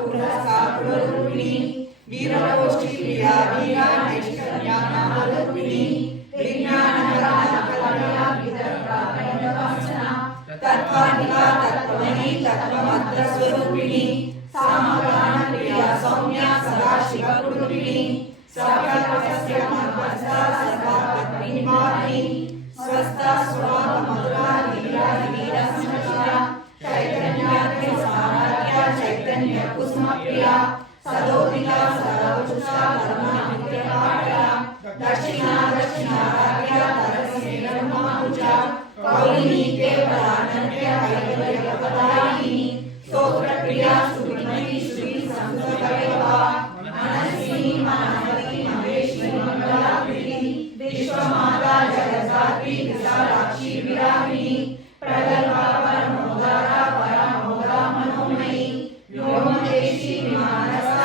पूर्णस्कापुररूपिणी वीरकोष्ठी प्रिया वीरा नैष्कर्म्यानामरूपिणी विज्ञानकला विदर्भावसना तत्त्वानिका तत्त्वमयी तत्त्वमन्त्रस्वरूपिणी सामगान प्रिया सौम्या सदाशिवकुरूपिणी सकलवस्य मनवस्ता सर्वापत्नीभाविनी स्वस्था स्वभावमधुरा लीला लीलासंचिता चैतन्याद्य साराध्या चैतन्य कुसुमप्रिया सदोदिता सरोजुषा धर्ममित्रपाटला दक्षिणा दक्षिणाराध्या तरस्येनर्महुजा कौलिनी केवलानन्य कैवल्यप्रदायिनी स्तोत्रप्रिया श्रुतिमयी श्री संस्कृतवैभवा मनस्विनी मानवती महेश्वरी मंगलाप्रियी विश्वमाता जगद्धात्री विशालाक्षी विरामिनी प्रगल्भा परमोदारा परामोदा मनोमयी व्योमकेशी विमानस्था